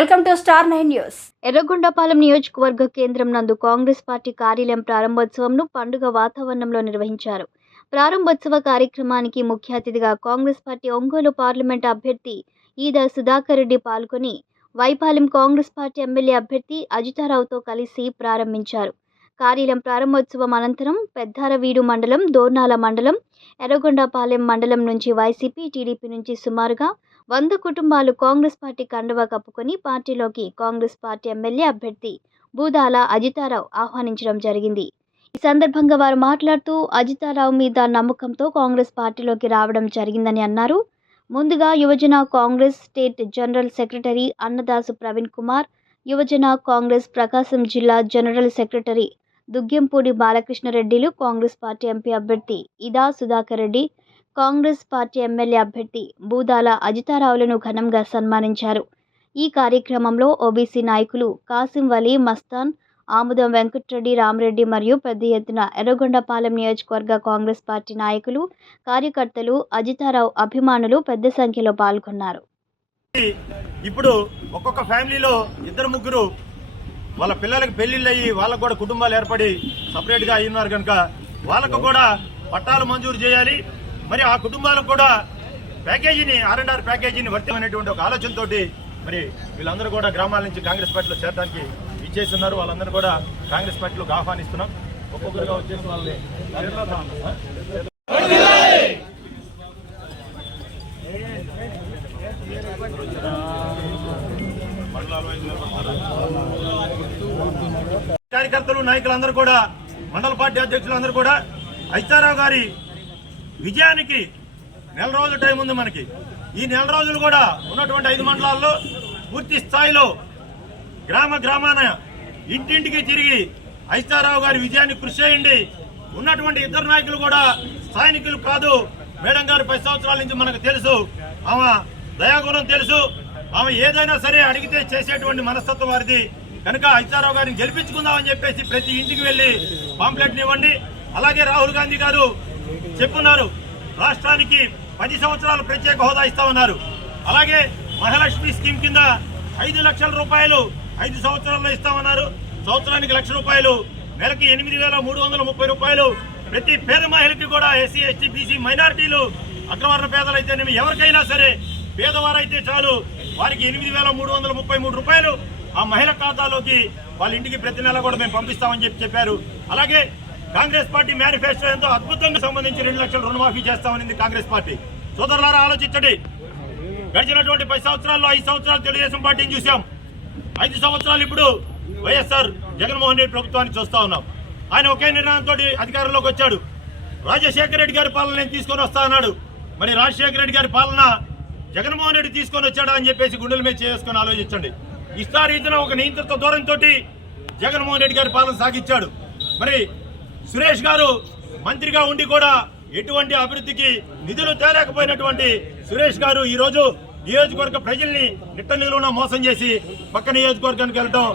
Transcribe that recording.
Welcome to star nine news. Yerragondapalem నియోజకవర్గ కేంద్రం నందు కాంగ్రెస్ పార్టీ కార్యాలయం ప్రారంభోత్సవంను పండుగ వాతావరణంలో నిర్వహించారు. ప్రారంభోత్సవ కార్యక్రమానికి ముఖ్య అతిథిగా కాంగ్రెస్ పార్టీ ఒంగోలు పార్లమెంట్ అభ్యర్థి ఈద సుధాకర్ రెడ్డి పాల్గొని వైపాలెం కాంగ్రెస్ పార్టీ ఎమ్మెల్యే అభ్యర్థి అజితారావుతో కలిసి ప్రారంభించారు. కార్యాలయం ప్రారంభోత్సవం అనంతరం పెద్దారవీడు మండలం దోర్నాల మండలం ఎర్రగొండపాలెం మండలం నుంచి వైసీపీ టీడీపీ నుంచి సుమారుగా వంద కుటుంబాలు కాంగ్రెస్ పార్టీ కండువా కప్పుకొని పార్టీలోకి కాంగ్రెస్ పార్టీ ఎమ్మెల్యే అభ్యర్థి బూదాల అజితారావు ఆహ్వానించడం జరిగింది. ఈ సందర్భంగా వారు మాట్లాడుతూ అజితారావు మీద నమ్మకంతో కాంగ్రెస్ పార్టీలోకి రావడం జరిగిందని అన్నారు. ముందుగా యువజన Congress state general secretary Annadasu Praveen Kumar యువజన కాంగ్రెస్ ప్రకాశం జిల్లా జనరల్ సెక్రటరీ దుగ్గెంపూడి బాలకృష్ణరెడ్డిలు కాంగ్రెస్ పార్టీ ఎంపీ అభ్యర్థి ఇదా సుధాకర్ రెడ్డి కాంగ్రెస్ పార్టీ ఎమ్మెల్యే అభ్యర్థి బూదాల అజితారావులను ఘనంగా సన్మానించారు. ఈ కార్యక్రమంలో ఓబీసీ నాయకులు కాసిం వలీ మస్తాన్ ఆముదం వెంకటరెడ్డి రామరెడ్డి మరియు పెద్ద ఎత్తున ఎర్రగొండపాలెం నియోజకవర్గ కాంగ్రెస్ పార్టీ నాయకులు కార్యకర్తలు అజితారావు అభిమానులు పెద్ద సంఖ్యలో పాల్గొన్నారు. ఇప్పుడు ఒక్కొక్క ఫ్యామిలీలో ఇద్దరు ముగ్గురు వాళ్ళ పిల్లలకి పెళ్ళిళ్ళు అయ్యి వాళ్ళకు కూడా కుటుంబాలు ఏర్పడి సపరేట్గా అయ్యున్నారు కనుక వాళ్ళకు కూడా పట్టాలు మంజూరు చేయాలి. మరి ఆ కుటుంబాలకు కూడా ప్యాకేజీని ఆర్ అండ్ ఆర్ ప్యాకేజీని వర్తమైనటువంటి ఒక ఆలోచనతోటి మరి వీళ్ళందరూ కూడా గ్రామాల నుంచి కాంగ్రెస్ పార్టీలో చేరడానికి ఇచ్చేస్తున్నారు వాళ్ళందరూ కూడా కాంగ్రెస్ పార్టీలోకి ఆహ్వానిస్తున్నాం. ఒక్కొక్కరుగా వచ్చేసి వాళ్ళని కార్యకర్తలు నాయకులందరూ కూడా మండల పార్టీ అధ్యక్షులందరూ కూడా ఐతారావు గారి విజయానికి నెల రోజుల టైం ఉంది మనకి. ఈ నెల రోజులు కూడా ఉన్నటువంటి ఐదు మండలాల్లో పూర్తి స్థాయిలో గ్రామ గ్రామాన ఇంటింటికి తిరిగి ఐతారావు గారి విజయాన్ని కృషి చేయండి. ఉన్నటువంటి ఇద్దరు నాయకులు కూడా స్థానికులు కాదు. మేడం గారు పది సంవత్సరాల నుంచి మనకు తెలుసు. ఆమె దయాగుణం తెలుసు. ఆమె ఏదైనా సరే అడిగితే చేసేటువంటి మనస్తత్వం వారిది. కనుక ఐతారావు గారిని గెలిపించుకుందామని చెప్పేసి ప్రతి ఇంటికి వెళ్ళి పాంప్లెట్ని ఇవ్వండి. అలాగే రాహుల్ గాంధీ గారు చెప్పున్నారు. రాష్ట్రానికి పది సంవత్సరాలు ప్రత్యేక హోదా ఇస్తా ఉన్నారు. అలాగే మహాలక్ష్మి స్కీమ్ కింద ఐదు లక్షల రూపాయలు ఐదు సంవత్సరాల్లో ఇస్తామన్నారు సంవత్సరానికి లక్ష రూపాయలు నెలకి ఎనిమిది వేల మూడు వందల ముప్పై రూపాయలు. ప్రతి పేద మహిళకి కూడా ఎస్సీ ఎస్టీ బీసీ మైనారిటీలు అగ్రవర్ణ పేదలైతేనేమి ఎవరికైనా సరే పేదవారైతే చాలు. వారికి ఎనిమిది వేల మూడు వందల ముప్పై మూడు రూపాయలు ఆ మహిళ ఖాతాలోకి వాళ్ళ ఇంటికి ప్రతి నెల కూడా మేము పంపిస్తామని చెప్పి చెప్పారు. అలాగే కాంగ్రెస్ పార్టీ మేనిఫెస్టో ఎంతో అద్భుతంగా సంబంధించి రెండు లక్షల రుణమాఫీ చేస్తామని కాంగ్రెస్ పార్టీ. సోదరులారా ఆలోచించండి. గడిచినటువంటి పది సంవత్సరాల్లో ఐదు సంవత్సరాలు తెలుగుదేశం పార్టీని చూసాం ఐదు సంవత్సరాలు ఇప్పుడు వైఎస్ఆర్ జగన్మోహన్ రెడ్డి ప్రభుత్వాన్ని చూస్తా ఉన్నాం. ఆయన ఒకే నిర్ణయంతో అధికారంలోకి వచ్చాడు. రాజశేఖర రెడ్డి గారి పాలన నేను తీసుకొని వస్తా అన్నాడు. మరి రాజశేఖర రెడ్డి గారి పాలన జగన్మోహన్ రెడ్డి తీసుకొని వచ్చాడా అని చెప్పేసి గుండెల మీద చేసుకొని ఆలోచించండి. ఇష్టారీతిన ఒక నియంత్రిత దూరంతో జగన్మోహన్ రెడ్డి గారి పాలన సాగించాడు. మరి సురేష్ గారు మంత్రిగా ఉండి కూడా ఎటువంటి అభివృద్ధికి నిధులు తేలేకపోయినటువంటి సురేష్ గారు ఈరోజు నియోజకవర్గ ప్రజల్ని నిట్ట నిలువున మోసం చేసి పక్క నియోజకవర్గానికి వెళ్ళడం